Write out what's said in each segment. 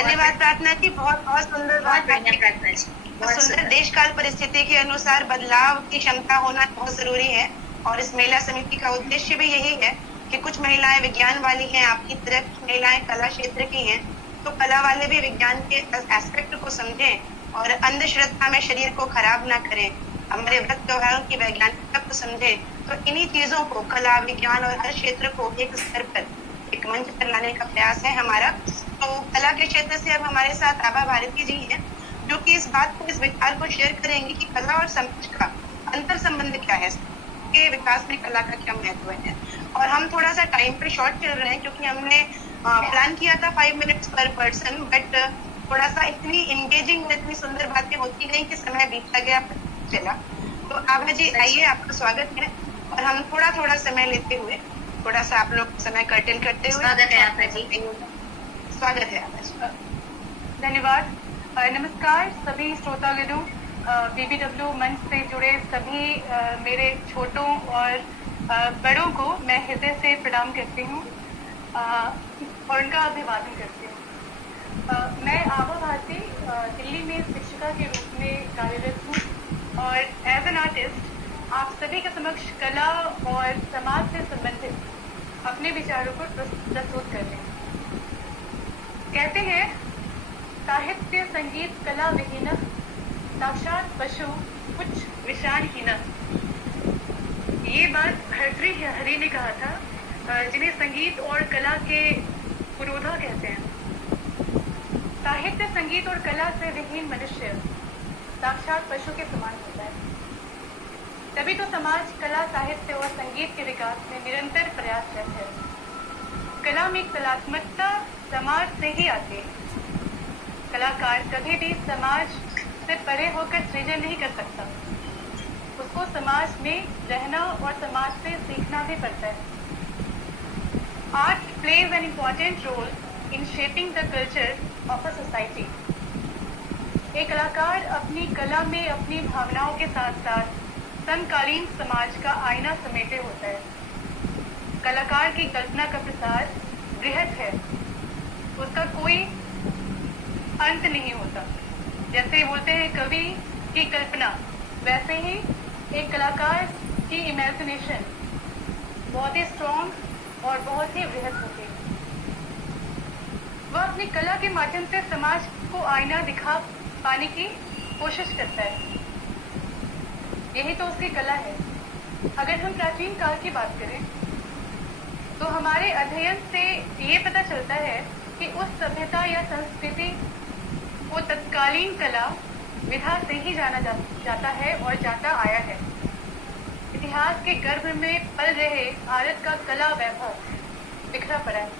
धन्यवाद प्रार्थना जी, बहुत बहुत सुंदर बात। प्रार्थना जी, बहुत सुंदर। देश काल परिस्थिति के अनुसार बदलाव की क्षमता होना बहुत जरूरी है और इस महिला समिति का उद्देश्य भी यही है कि कुछ महिलाएं विज्ञान वाली हैं आपकी तरह, कुछ महिलाएं कला क्षेत्र की हैं, तो कला वाले भी विज्ञान के एस्पेक्ट को समझें और अंधश्रद्धा में शरीर को खराब ना करें, हमारे व्रत त्योहारों की वैज्ञानिकता को समझे। तो इन्हीं चीजों को, कला, विज्ञान और हर क्षेत्र को एक स्तर पर, एक मंच पर लाने का प्रयास है हमारा। तो कला के क्षेत्र से अब हमारे साथ आभा भारती जी हैं, जो कि इस बात को, इस विचार को शेयर करेंगी कि कला और समाज का अंतर संबंध क्या है, के विकास में कला का क्या महत्व है। और हम थोड़ा सा टाइम पे शॉर्ट चल रहे हैं क्योंकि हमने प्लान किया था 5 मिनट्स पर पर्सन, बट थोड़ा सा इतनी इंगेजिंग और इतनी सुंदर बातें होती गई कि समय बीतता गया, चला। तो आभा जी आइए, आपका स्वागत है। और हम थोड़ा थोड़ा समय लेते हुए, थोड़ा सा आप लोग समय कर्टेल करते हुए, स्वागत है आभा जी। स्वागत है आभा जी। धन्यवाद। नमस्कार सभी श्रोतागणों, BBW मंच से जुड़े सभी मेरे छोटों और बड़ों को मैं हृदय से प्रणाम करती हूँ और उनका अभिवादन करती हूँ। मैं आभा भारती दिल्ली में शिक्षिका के रूप में कार्यरत हूँ और एज एन आर्टिस्ट आप सभी के समक्ष कला और समाज से संबंधित अपने विचारों को प्रस्तुत कर रही हूँ। कहते हैं साहित्य संगीत कला विहीन साक्षात पशु कुछ विषाणहीन। ये बात भर्तृहरि ने कहा था, जिन्हें संगीत और कला के पुरोधा कहते हैं। साहित्य संगीत और कला से विहीन मनुष्य साक्षात पशु के समान होता है। तभी तो समाज कला, साहित्य और संगीत के विकास में निरंतर प्रयासरत है। कला में कलात्मकता समाज से ही आती है। कलाकार कभी भी समाज से परे होकर सृजन नहीं कर सकता, उसको समाज में रहना और समाज से सीखना भी पड़ता है। Art plays an important role in shaping the culture of a society. एक कलाकार अपनी कला में अपनी भावनाओं के साथ साथ समकालीन समाज का आईना समेटे होता है। कलाकार की कल्पना का प्रसार बृहत है, उसका कोई अंत नहीं होता। जैसे बोलते हैं कवि की कल्पना, वैसे ही एक कलाकार की इमेजिनेशन बहुत ही स्ट्रॉन्ग और बहुत ही बृहत होती है। वह अपनी कला के माध्यम से समाज को आईना दिखा पाने की कोशिश करता है, यही तो उसकी कला है। अगर हम प्राचीन काल की बात करें तो हमारे अध्ययन से ये पता चलता है कि उस सभ्यता या संस्कृति को तत्कालीन कला विधा से ही जाना जाता है और जाता आया है। इतिहास के गर्भ में पल रहे भारत का कला वैभव बिखरा पड़ा है,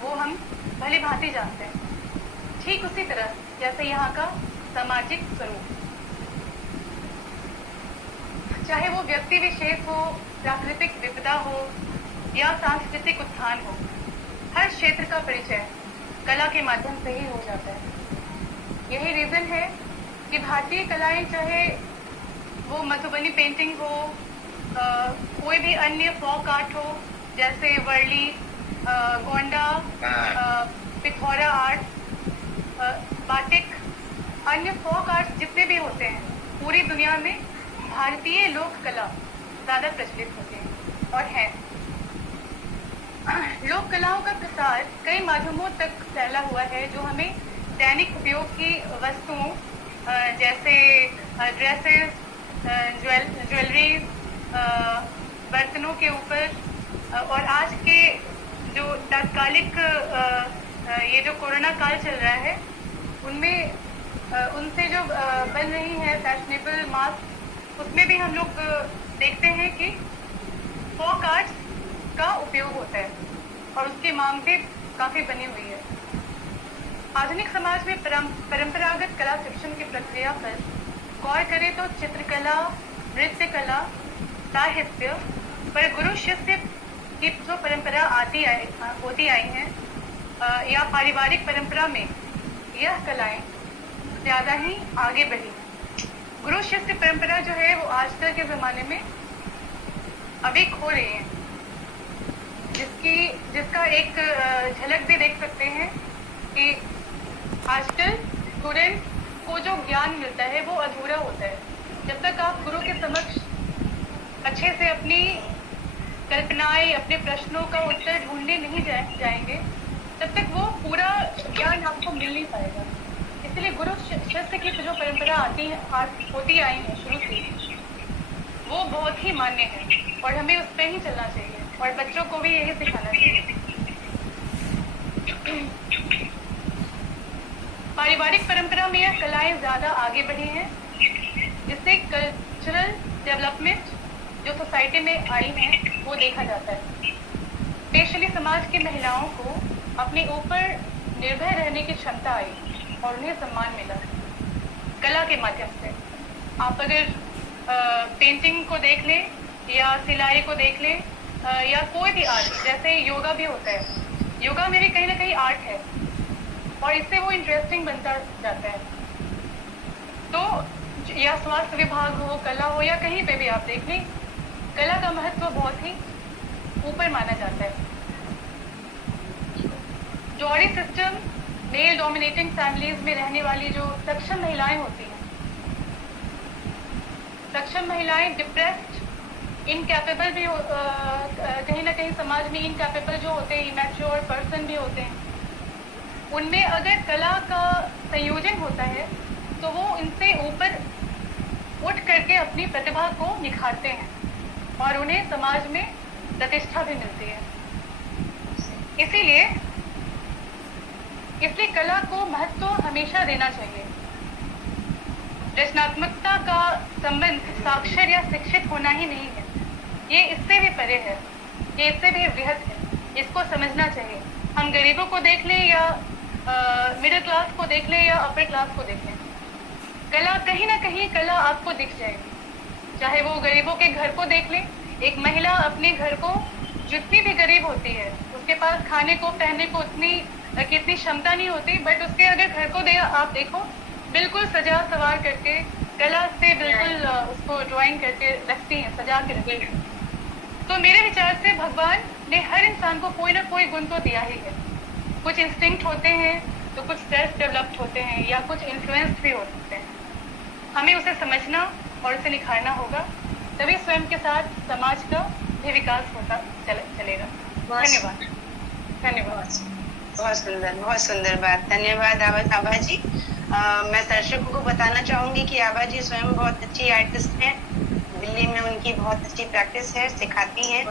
वो हम भली भांति जानते हैं। ठीक उसी तरह जैसे यहाँ का सामाजिक स्वरूप, चाहे वो व्यक्ति विशेष हो, प्राकृतिक विपदा हो या सांस्कृतिक उत्थान हो, हर क्षेत्र का परिचय कला के माध्यम से ही हो जाता है। यही रीजन है कि भारतीय कलाएं, चाहे वो मधुबनी पेंटिंग हो, कोई भी अन्य फोक आर्ट हो जैसे वर्ली, गोंडा, पिथौरा आर्ट, बाटिक, अन्य फोक आर्ट जितने भी होते हैं, पूरी दुनिया में भारतीय लोक कला ज्यादा प्रचलित होते हैं और है। लोक कलाओं का प्रसार कई माध्यमों तक फैला हुआ है जो हमें दैनिक उपयोग की वस्तुओं जैसे ड्रेसेस, ज्वेलरी, बर्तनों के ऊपर और आज के जो तात्कालिक ये जो कोरोना काल चल रहा है उनमें उनसे जो बन रही है फैशनेबल मास्क, उसमें भी हम लोग देखते हैं कि फोक आर्ट्स का उपयोग होता है और उसकी मांग भी काफी बनी हुई है। आधुनिक समाज में परंपरागत कला शिक्षण की प्रक्रिया पर गौर करें तो चित्रकला, नृत्य कला, साहित्य पर गुरु शिष्य की जो परंपरा होती आई है या पारिवारिक परंपरा में यह कलाएं ज्यादा ही आगे बढ़ी। गुरु शिष्य परंपरा जो है वो आजकल के जमाने में अभी खो रही है, जिसका एक झलक भी देख सकते हैं कि आजकल स्टूडेंट्स को जो ज्ञान मिलता है वो अधूरा होता है। जब तक आप गुरु के समक्ष अच्छे से अपनी कल्पनाएं, अपने प्रश्नों का उत्तर ढूंढने नहीं जाएंगे, तब तक वो पूरा ज्ञान आपको मिल नहीं पाएगा। इसलिए गुरु शिष्य की जो परंपरा होती आई है शुरू से, वो बहुत ही मान्य है और हमें उस पर ही चलना चाहिए और बच्चों को भी यही सिखाना चाहिए। पारिवारिक परंपरा में यह कलाएं ज्यादा आगे बढ़ी हैं, जिससे कल्चरल डेवलपमेंट जो सोसाइटी में आई है वो देखा जाता है। स्पेशली समाज की महिलाओं को अपने ऊपर निर्भर रहने की क्षमता आई और उन्हें सम्मान मिला कला के माध्यम से। आप अगर पेंटिंग को देख लें या सिलाई को देख लें या कोई भी आर्ट, जैसे योगा भी होता है, योगा में भी कहीं ना कहीं आर्ट है और इससे वो इंटरेस्टिंग बनता जाता है। तो या स्वास्थ्य विभाग हो, कला हो या कहीं पे भी आप देख लें, कला का महत्व बहुत ही ऊपर माना जाता है। जॉरी सिस्टम, मेल डोमिनेटिंग फैमिलीज में रहने वाली जो सक्षम महिलाएं होती हैं, सक्षम महिलाएं डिप्रेस्ड, इनकैपेबल भी कहीं ना कहीं समाज में इनकैपेबल जो होते हैं, इमैच्योर पर्सन भी होते हैं, उनमें अगर कला का संयोजन होता है तो वो इनसे ऊपर उठ करके अपनी प्रतिभा को निखारते हैं और उन्हें समाज में प्रतिष्ठा भी मिलती है। इसलिए कला को महत्व हमेशा देना चाहिए। रचनात्मकता का संबंध साक्षर या शिक्षित होना ही नहीं है, ये इससे भी परे है, ये इससे भी वृहद है। इसको समझना चाहिए। हम गरीबों को देख लें या मिडिल क्लास को देख लें या अपर क्लास को देख लें, कला कहीं ना कहीं कला आपको दिख जाएगी। चाहे वो गरीबों के घर को देख लें, एक महिला अपने घर को, जितनी भी गरीब होती है, उसके पास खाने को पहनने को कितनी क्षमता नहीं होती, बट उसके अगर घर को आप देखो, बिल्कुल सजा सवार करके कला से बिल्कुल उसको ड्राइंग करके रखती हैं, सजा के रखती हैं। तो मेरे विचार से भगवान ने हर इंसान को कोई ना कोई गुण तो दिया ही है। कुछ इंस्टिंक्ट होते हैं तो कुछ सेल्फ डेवलप्ड होते हैं या कुछ इन्फ्लुएंस्ड भी हो सकते हैं। हमें उसे समझना और उसे निखारना होगा, तभी स्वयं के साथ समाज का भी विकास होता चलेगा। धन्यवाद। धन्यवाद। बहुत सुंदर बात। धन्यवाद आभा जी। मैं दर्शकों को बताना चाहूंगी कि आभा जी स्वयं बहुत अच्छी आर्टिस्ट हैं। दिल्ली में उनकी बहुत अच्छी प्रैक्टिस है, सिखाती हैं।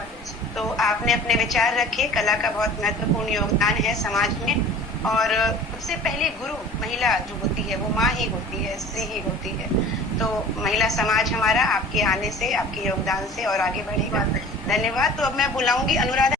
तो आपने अपने विचार रखे। कला का बहुत महत्वपूर्ण योगदान है समाज में, और सबसे पहले गुरु महिला जो होती है वो माँ ही होती है, स्त्री ही होती है। तो महिला समाज हमारा आपके आने से, आपके योगदान से और आगे बढ़ेगा। धन्यवाद। तो अब मैं बुलाऊंगी अनुराधा।